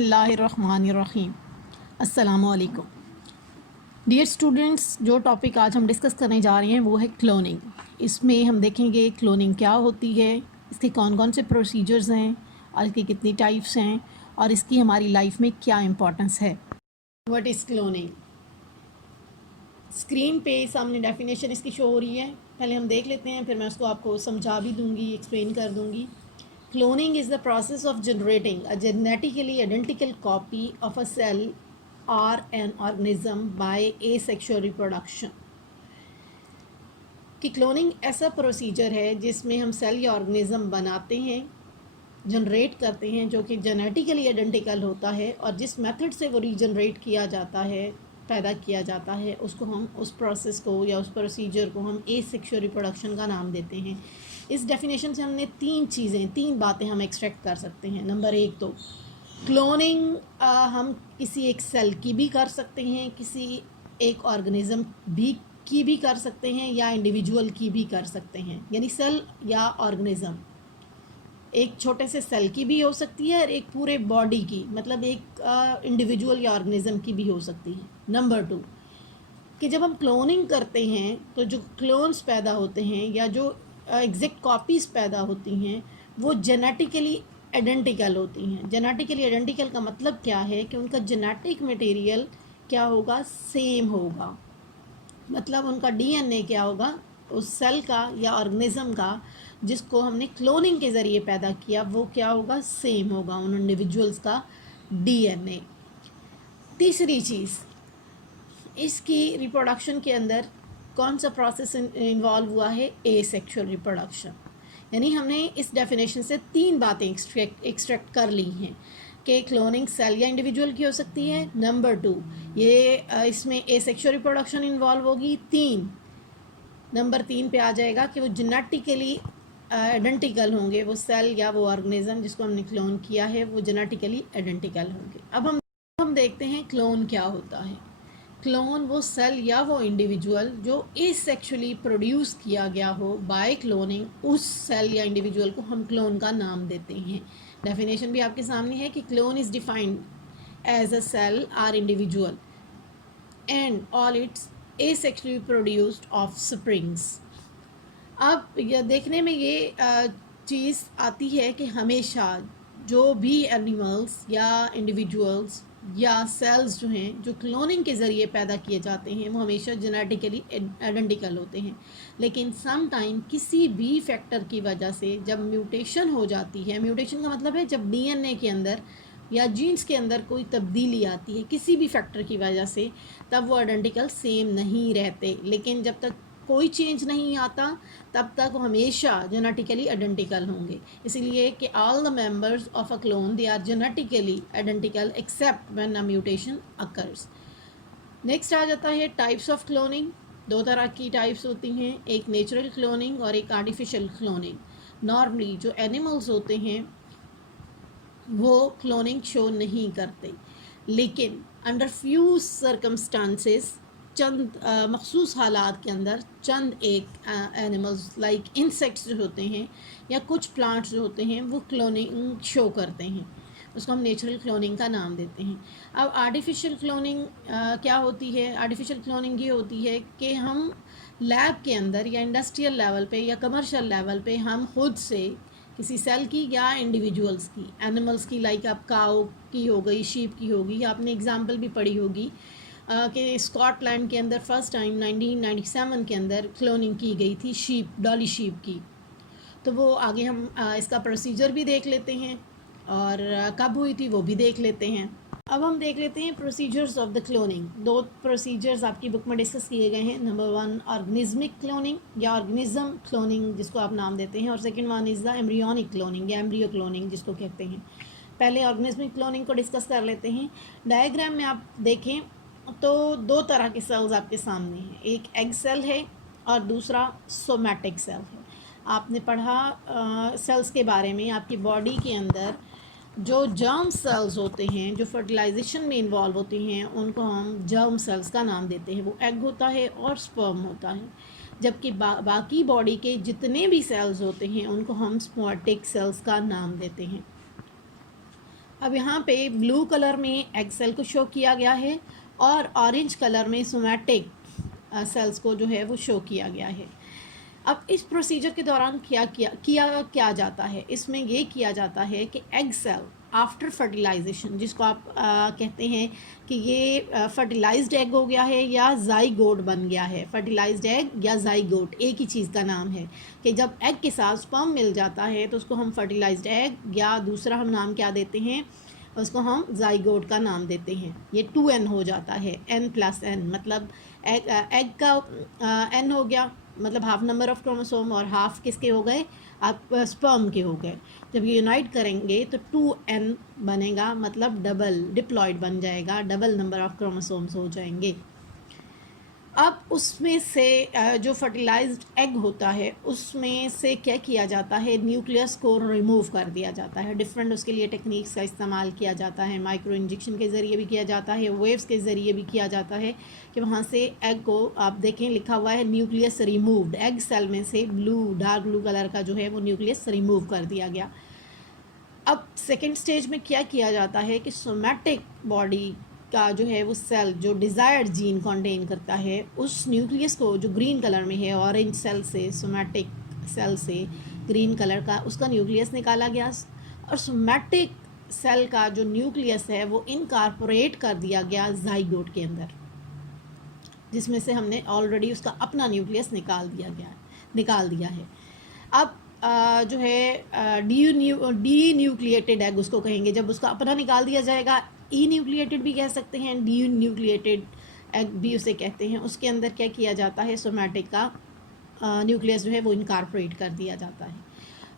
बिस्मिल्लाहिर्रहमानिर्रहीम। अस्सलामुअलैकुम dear students, जो टॉपिक आज हम डिस्कस करने जा रहे हैं वो है क्लोनिंग। इसमें हम देखेंगे क्लोनिंग क्या होती है, इसके कौन कौन से प्रोसीजर्स हैं और इसकी कितनी टाइप्स हैं और इसकी हमारी लाइफ में क्या इम्पोर्टेंस है। What is cloning? स्क्रीन पे सामने डेफिनेशन इसकी शो हो रही है, पहले हम देख लेते हैं, फिर मैं उसको आपको समझा भी दूँगी, एक्सप्लेन कर दूँगी। Cloning is the process of generating a genetically identical copy of a cell or an organism by asexual reproduction। कि क्लोनिंग ऐसा प्रोसीजर है जिसमें हम सेल या ऑर्गेनिज्म बनाते हैं, जनरेट करते हैं, जो कि जेनेटिकली आइडेंटिकल होता है, और जिस मेथड से वो रीजनरेट किया जाता है, पैदा किया जाता है, उसको हम उस प्रोसेस को या उस प्रोसीजर को हम एसेक्सुअल रिप्रोडक्शन का नाम देते हैं। इस डेफिनेशन से हमने तीन बातें हम एक्सट्रैक्ट कर सकते हैं। नंबर एक तो क्लोनिंग हम किसी एक सेल की भी कर सकते हैं, किसी एक ऑर्गेनिज्म की भी कर सकते हैं, या इंडिविजुअल की भी कर सकते हैं। यानी सेल या ऑर्गेनिज्म एक छोटे से सेल की भी हो सकती है और एक पूरे बॉडी की, मतलब एक इंडिविजुअल या ऑर्गेनिज्म की भी हो सकती है। नंबर टू कि जब हम क्लोनिंग करते हैं तो जो क्लोन्स पैदा होते हैं या जो एग्जैक्ट कॉपीज़ पैदा होती हैं वो जेनेटिकली आइडेंटिकल होती हैं। जेनेटिकली आइडेंटिकल का मतलब क्या है कि उनका जेनेटिक मटेरियल क्या होगा, सेम होगा। मतलब उनका डीएनए क्या होगा, उस सेल का या ऑर्गेनिज्म का जिसको हमने क्लोनिंग के ज़रिए पैदा किया, वो क्या होगा, सेम होगा उन इंडिविजुअल्स का डीएनए। तीसरी चीज़, इसकी रिप्रोडक्शन के अंदर कौन सा प्रोसेस इन्वॉल्व हुआ है, एसेक्सुअल रिप्रोडक्शन। यानी हमने इस डेफिनेशन से तीन बातें एक्सट्रैक्ट कर ली हैं कि क्लोनिंग सेल या इंडिविजुअल की हो सकती है। नंबर टू, ये इसमें एसेक्सुअल रिप्रोडक्शन इन्वॉल्व होगी। नंबर तीन पे आ जाएगा कि वो जेनेटिकली आइडेंटिकल होंगे, वो सेल या वो ऑर्गेनिज्म जिसको हमने क्लोन किया है वो जेनेटिकली आइडेंटिकल होंगे। अब हम देखते हैं क्लोन क्या होता है। क्लोन वो सेल या वो इंडिविजुअल जो एसेक्सुअली प्रोड्यूस किया गया हो बाय क्लोनिंग, उस सेल या इंडिविजुअल को हम क्लोन का नाम देते हैं। डेफिनेशन भी आपके सामने है कि clone is defined as a cell or individual and all its asexually produced offsprings. अब यह देखने में ये चीज़ आती है कि हमेशा जो भी एनिमल्स या इंडिविजुअल्स या सेल्स जो हैं जो क्लोनिंग के ज़रिए पैदा किए जाते हैं वो हमेशा जेनेटिकली आइडेंटिकल होते हैं, लेकिन सम टाइम किसी भी फैक्टर की वजह से जब म्यूटेशन हो जाती है, म्यूटेशन का मतलब है जब डीएनए के अंदर या जीन्स के अंदर कोई तब्दीली आती है किसी भी फैक्टर की वजह से, तब वो आइडेंटिकल सेम नहीं रहते। लेकिन जब तक कोई चेंज नहीं आता तब तक वो हमेशा जेनेटिकली आइडेंटिकल होंगे। इसीलिए कि all the members of a clone they are genetically identical except when a mutation occurs. Next आ जाता है टाइप्स ऑफ क्लोनिंग। दो तरह की टाइप्स होती हैं, एक नेचुरल क्लोनिंग और एक आर्टिफिशियल क्लोनिंग। नॉर्मली जो एनिमल्स होते हैं वो क्लोनिंग शो नहीं करते, लेकिन अंडर फ्यू सर्कमस्टांसेस, चंद मखसूस हालात के अंदर चंद एक एनिमल्स लाइक इंसेक्ट्स जो होते हैं या कुछ प्लांट्स जो होते हैं वो क्लोनिंग शो करते हैं, उसको हम नेचुरल क्लोनिंग का नाम देते हैं। अब आर्टिफिशियल क्लोनिंग क्या होती है? आर्टिफिशियल क्लोनिंग ये होती है कि हम लैब के अंदर या इंडस्ट्रियल लेवल पे या कमर्शियल लेवल पे हम खुद से किसी सेल की या इंडिविजुअल्स की, एनिमल्स की, लाइक आप काऊ की हो गई, शीप की होगी, आपने एग्जांपल भी पढ़ी होगी कि स्कॉटलैंड के अंदर फर्स्ट टाइम 1997 के अंदर क्लोनिंग की गई थी शीप, डॉली शीप की। तो वो आगे हम इसका प्रोसीजर भी देख लेते हैं और कब हुई थी वो भी देख लेते हैं। अब हम देख लेते हैं प्रोसीजर्स ऑफ द क्लोनिंग। दो प्रोसीजर्स आपकी बुक में डिस्कस किए गए हैं। नंबर वन ऑर्गेनिज्मिक क्लोनिंग या ऑर्गेनिज्म क्लोनिंग जिसको आप नाम देते हैं, और second one is the embryonic cloning या एम्ब्रियो क्लोनिंग जिसको कहते हैं। पहले ऑर्गेनिज्मिक क्लोनिंग को डिस्कस कर लेते हैं। डायग्राम में आप देखें तो दो तरह के सेल्स आपके सामने हैं, एक एग सेल है और दूसरा सोमैटिक सेल है। आपने पढ़ा सेल्स के बारे में, आपकी बॉडी के अंदर जो जर्म सेल्स होते हैं जो फर्टिलाइजेशन में इन्वॉल्व होते हैं उनको हम जर्म सेल्स का नाम देते हैं। वो एग होता है और स्पर्म होता है। जबकि बाकी बॉडी के जितने भी सेल्स होते हैं उनको हम स्पोमेटिक सेल्स का नाम देते हैं। अब यहाँ पे ब्लू कलर में एग सेल को शो किया गया है और ऑरेंज कलर में सोमैटिक सेल्स को जो है वो शो किया गया है। अब इस प्रोसीजर के दौरान क्या जाता है, इसमें ये किया जाता है कि एग सेल आफ्टर फर्टिलाइजेशन, जिसको आप कहते हैं कि ये फर्टिलाइज्ड एग हो गया है या जाइगोट बन गया है। फर्टिलाइज्ड एग या जाइगोट एक ही चीज़ का नाम है कि जब एग के साथ स्पर्म मिल जाता है तो उसको हम फर्टिलाइज्ड एग या दूसरा हम नाम क्या देते हैं, उसको हम जाइगोट का नाम देते हैं। ये 2n हो जाता है, n+n, मतलब एग का n हो गया, मतलब हाफ नंबर ऑफ क्रोमोसोम, और हाफ किसके हो गए, आप स्पर्म के हो गए। जब ये यूनाइट करेंगे तो 2n बनेगा, मतलब डबल डिप्लॉयड बन जाएगा, डबल नंबर ऑफ क्रोमोसोम्स हो जाएंगे। अब उसमें से जो फर्टिलाइज्ड एग होता है उसमें से क्या किया जाता है, न्यूक्लियस को रिमूव कर दिया जाता है। डिफरेंट उसके लिए टेक्निक्स का इस्तेमाल किया जाता है, माइक्रो इंजेक्शन के ज़रिए भी किया जाता है, वेव्स के ज़रिए भी किया जाता है कि वहाँ से एग को, आप देखें लिखा हुआ है न्यूक्लियस रिमूव्ड, एग सेल में से डार्क ब्लू कलर का जो है वो न्यूक्लियस रिमूव कर दिया गया। अब सेकेंड स्टेज में क्या किया जाता है कि सोमैटिक बॉडी का जो है वो सेल जो डिज़ायर्ड जीन कंटेन करता है, उस न्यूक्लियस को जो ग्रीन कलर में है, ऑरेंज सेल से, सोमैटिक सेल से ग्रीन कलर का उसका न्यूक्लियस निकाला गया, और सोमैटिक सेल का जो न्यूक्लियस है वो इनकॉर्पोरेट कर दिया गया जाइगोट के अंदर, जिसमें से हमने ऑलरेडी उसका अपना न्यूक्लियस निकाल दिया है। अब जो है डी न्यूक्लिएटेड एग उसको कहेंगे, जब उसका अपना निकाल दिया जाएगा। ई न्यूक्लिएटेड भी कह सकते हैं, डी न्यूक्लिएटेड एग भी उसे कहते हैं। उसके अंदर क्या किया जाता है, सोमैटिक का न्यूक्लियस जो है वो इनकॉर्पोरेट कर दिया जाता है।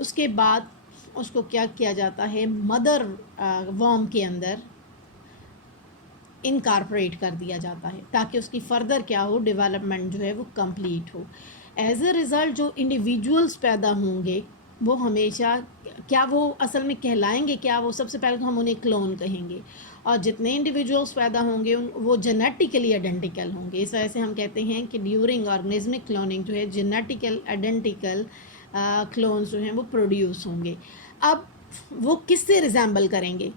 उसके बाद उसको क्या किया जाता है, मदर वर्म के अंदर इनकॉर्पोरेट कर दिया जाता है, ताकि उसकी फ़र्दर क्या हो, डेवलपमेंट जो है वो कंप्लीट हो। एज अ रिज़ल्ट जो इंडिविजुअल्स पैदा होंगे वो हमेशा, क्या वो असल में कहलाएंगे क्या, वो सबसे पहले तो हम उन्हें क्लोन कहेंगे, और जितने इंडिविजुअल्स पैदा होंगे वो जेनेटिकली आइडेंटिकल होंगे। इस वजह से हम कहते हैं कि ड्यूरिंग ऑर्गेनिज्मिक क्लोनिंग जो है जेनेटिकल आइडेंटिकल क्लोन्स जो हैं वो प्रोड्यूस होंगे। अब वो किससे रिजेंबल करेंगे,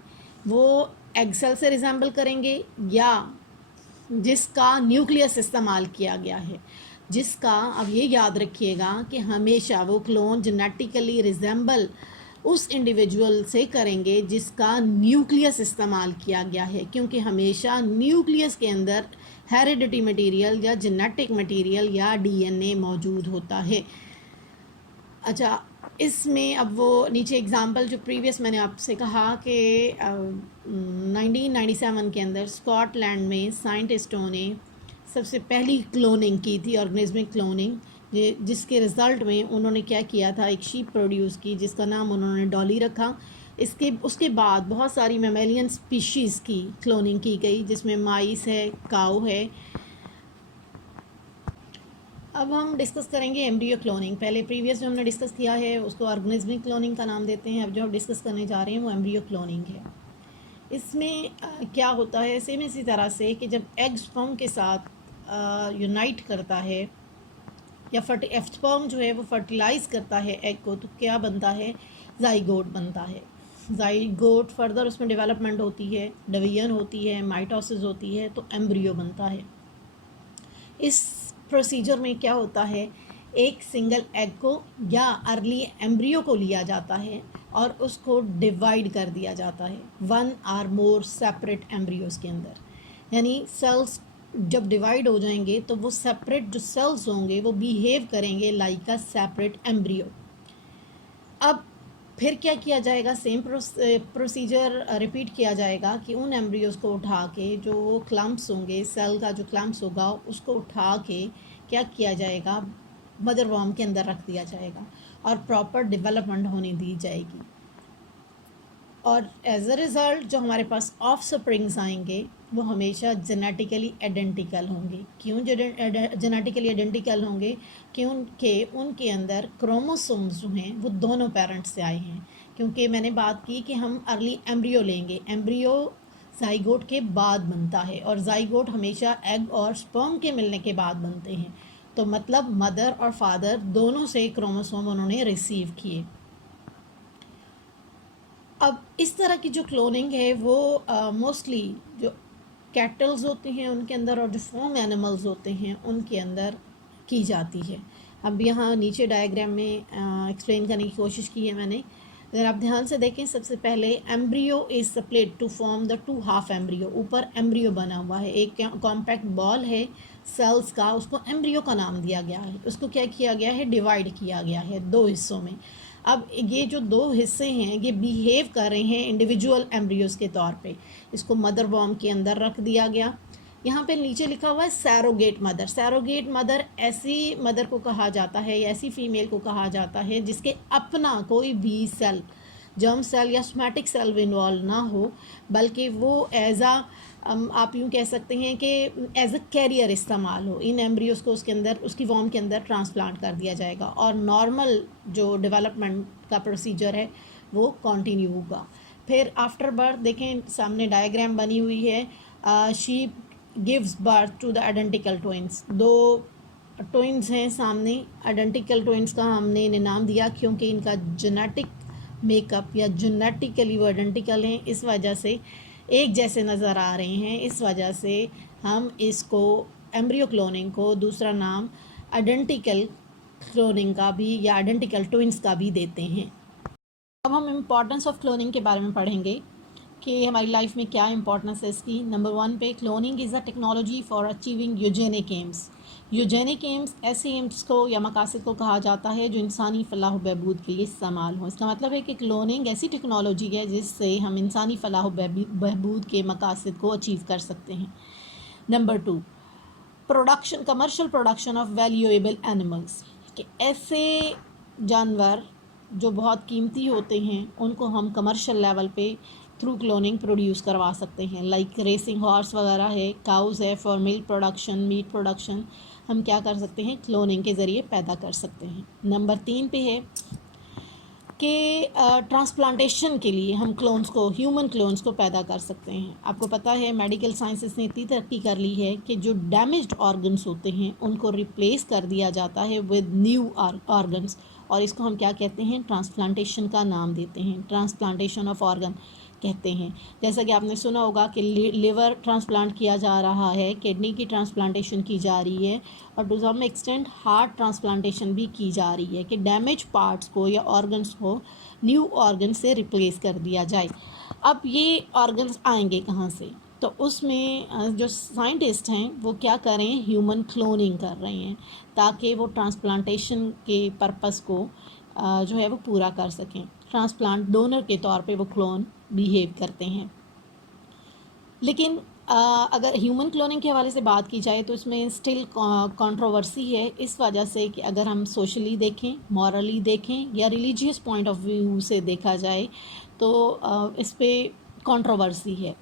वो एग सेल से रिजेंबल करेंगे या जिसका न्यूक्लियस इस्तेमाल किया गया है, जिसका, अब ये याद रखिएगा कि हमेशा वो क्लोन जेनेटिकली रिजेंबल उस इंडिविजुअल से करेंगे जिसका न्यूक्लियस इस्तेमाल किया गया है, क्योंकि हमेशा न्यूक्लियस के अंदर हेरिडिटी मटेरियल या जेनेटिक मटेरियल या डीएनए मौजूद होता है। अच्छा, इसमें अब वो नीचे एग्ज़ाम्पल जो प्रीवियस मैंने आपसे कहा कि 1997 के अंदर स्कॉटलैंड में साइंटिस्टों ने सबसे पहली क्लोनिंग की थी, ऑर्गेनिज्मिक क्लोनिंग, जिसके रिज़ल्ट में उन्होंने क्या किया था, एक शीप प्रोड्यूस की जिसका नाम उन्होंने डॉली रखा। उसके बाद बहुत सारी मेमेलियन स्पीशीज़ की क्लोनिंग की गई, जिसमें माइस है, काऊ है। अब हम डिस्कस करेंगे एम्ब्रियो क्लोनिंग। पहले प्रीवियस जो हमने डिस्कस किया है उसको ऑर्गेनिज्मिक क्लोनिंग का नाम देते हैं, अब जो हम डिस्कस करने जा रहे हैं वो एम्ब्रियो क्लोनिंग है। इसमें क्या होता है, सेम इसी तरह से कि जब एग स्पर्म के साथ यूनाइट करता है या स्पर्म जो है वो फर्टिलाइज़ करता है एग को, तो क्या बनता है, जाइगोट बनता है। जाइगोट फर्दर उसमें डेवलपमेंट होती है, डिवीजन होती है, माइटोसिस होती है, तो एम्ब्रियो बनता है। इस प्रोसीजर में क्या होता है, एक सिंगल एग को या अर्ली एम्ब्रियो को लिया जाता है और उसको डिवाइड कर दिया जाता है 1 और मोर सेपरेट एम्ब्रियोज़ के अंदर। यानी सेल्स जब डिवाइड हो जाएंगे तो वो सेपरेट जो सेल्स होंगे वो बिहेव करेंगे लाइक अ सेपरेट एम्ब्रियो। अब फिर क्या किया जाएगा, सेम प्रोसीजर रिपीट किया जाएगा कि उन एम्ब्रियोज़ को उठा के, जो वो क्लम्प्स होंगे, सेल का जो क्लम्प्स होगा उसको उठा के क्या किया जाएगा, मदर वर्म के अंदर रख दिया जाएगा और प्रॉपर डेवलपमेंट होने दी जाएगी। और एज अ रिज़ल्ट जो हमारे पास ऑफ स्प्रिंग्स आएंगे वो हमेशा जेनेटिकली आइडेंटिकल होंगे। क्यों जेनेटिकली आइडेंटिकल होंगे, क्योंकि उनके अंदर क्रोमोसोम्स जो हैं वो दोनों पेरेंट्स से आए हैं। क्योंकि मैंने बात की कि हम अर्ली एम्ब्रियो लेंगे, एम्ब्रियो जाइगोट के बाद बनता है और जाइगोट हमेशा एग और स्पर्म के मिलने के बाद बनते हैं। तो मतलब मदर और फादर दोनों से क्रोमोसोम उन्होंने रिसीव किए। अब इस तरह की जो क्लोनिंग है वो मोस्टली जो कैटल्स होते हैं उनके अंदर और जो फार्म एनिमल्स होते हैं उनके अंदर की जाती है। अब यहाँ नीचे डायग्राम में एक्सप्लेन करने की कोशिश की है मैंने। अगर आप ध्यान से देखें, सबसे पहले embryo is split to form the 2 half embryo. ऊपर एम्ब्रियो बना हुआ है, एक कॉम्पैक्ट बॉल है सेल्स का, उसको एम्ब्रियो का नाम दिया गया है। उसको क्या किया गया है, डिवाइड किया गया है 2 हिस्सों में। अब ये जो 2 हिस्से हैं ये बिहेव कर रहे हैं इंडिविजुअल एम्ब्रियोज के तौर पे। इसको मदर वॉर्म के अंदर रख दिया गया। यहाँ पे नीचे लिखा हुआ है सैरोगेट मदर। सैरोगेट मदर ऐसी मदर को कहा जाता है या ऐसी फीमेल को कहा जाता है जिसके अपना कोई भी सेल, जर्म सेल या सोमैटिक सेल इन्वॉल्व ना हो, बल्कि वो एज आ आप यूँ कह सकते हैं कि एज अ कैरियर इस्तेमाल हो। इन एम्ब्रियोज को उसके अंदर, उसकी वॉर्म के अंदर ट्रांसप्लांट कर दिया जाएगा और नॉर्मल जो डेवलपमेंट का प्रोसीजर है वो कंटिन्यू होगा। फिर आफ्टर बर्थ देखें, सामने डायग्राम बनी हुई है। She gives birth to the identical twins. 2 twins हैं सामने, आइडेंटिकल ट्विंस का हमने इन्हें नाम दिया क्योंकि इनका जेनेटिक मेकअप या जेनेटिकली वो आइडेंटिकल हैं, इस वजह से एक जैसे नज़र आ रहे हैं, इस वजह से हम इसको एम्ब्रियो क्लोनिंग को दूसरा नाम आइडेंटिकल क्लोनिंग का भी या आइडेंटिकल ट्विंस का भी देते हैं। अब हम इम्पॉर्टेंस ऑफ क्लोनिंग के बारे में पढ़ेंगे कि हमारी लाइफ में क्या इंपॉर्टेंस है इसकी। नंबर 1 पे, cloning is a technology for achieving eugenic AIIMS. Eugenic AIIMS ऐसे एम्स को या मकासद को कहा जाता है जो इंसानी फलाह बहबूद के लिए इस्तेमाल हो। इसका मतलब है कि क्लोनिंग ऐसी टेक्नोलॉजी है जिससे हम इंसानी फलाह बहबूद के मकासद को अचीव कर सकते हैं। Number 2, production, commercial production of valuable animals, कि ऐसे जानवर जो बहुत कीमती होते हैं उनको हम कमर्शियल लेवल पे थ्रू क्लोनिंग प्रोड्यूस करवा सकते हैं। लाइक रेसिंग हॉर्स वगैरह है, काउज़ है, for milk production, meat production हम क्या कर सकते हैं, क्लोनिंग के ज़रिए पैदा कर सकते हैं। नंबर 3 पे है कि ट्रांसप्लांटेशन के लिए हम क्लोन्स को, ह्यूमन क्लोन्स को पैदा कर सकते हैं। आपको पता है मेडिकल साइंसेस ने इतनी तरक्की कर ली है कि जो डैमेज्ड ऑर्गन्स होते हैं उनको रिप्लेस कर दिया जाता है विद न्यू ऑर्गन्स, और इसको हम क्या कहते हैं, ट्रांसप्लांटेशन का नाम देते हैं, ट्रांसप्लांटेशन ऑफ ऑर्गन कहते हैं। जैसा कि आपने सुना होगा कि लिवर ट्रांसप्लांट किया जा रहा है, किडनी की ट्रांसप्लांटेशन की जा रही है, और to some extent heart transplantation भी की जा रही है कि डैमेज पार्ट्स को या ऑर्गन्स को न्यू ऑर्गन से रिप्लेस कर दिया जाए। अब ये ऑर्गन्स आएंगे कहाँ से, तो उसमें जो साइंटिस्ट हैं वो क्या करें, ह्यूमन क्लोनिंग कर रहे हैं ताकि वो ट्रांसप्लांटेशन के पर्पस को जो है वो पूरा कर सकें। ट्रांसप्लांट डोनर के तौर पे वो क्लोन बिहेव करते हैं। लेकिन अगर ह्यूमन क्लोनिंग के हवाले से बात की जाए तो इसमें स्टिल कंट्रोवर्सी है, इस वजह से कि अगर हम सोशली देखें, मॉरली देखें या रिलीजियस पॉइंट ऑफ व्यू से देखा जाए तो इस पर कंट्रोवर्सी है।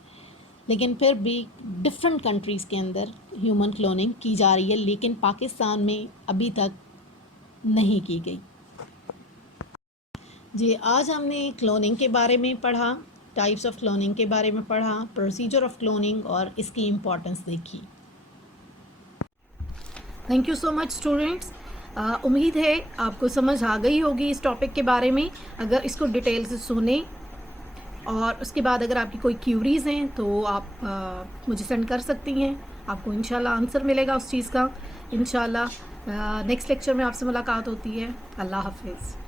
लेकिन फिर भी डिफरेंट कंट्रीज़ के अंदर ह्यूमन क्लोनिंग की जा रही है, लेकिन पाकिस्तान में अभी तक नहीं की गई। जी, आज हमने क्लोनिंग के बारे में पढ़ा, टाइप्स ऑफ क्लोनिंग के बारे में पढ़ा, प्रोसीजर ऑफ क्लोनिंग और इसकी इम्पोर्टेंस देखी। Thank you so much students. उम्मीद है आपको समझ आ गई होगी इस टॉपिक के बारे में। अगर इसको डिटेल से सुने और उसके बाद अगर आपकी कोई क्यूरीज़ हैं तो आप मुझे सेंड कर सकती हैं, आपको इंशाल्लाह आंसर मिलेगा उस चीज़ का। इंशाल्लाह नेक्स्ट लेक्चर में आपसे मुलाकात होती है। अल्लाह हाफिज़।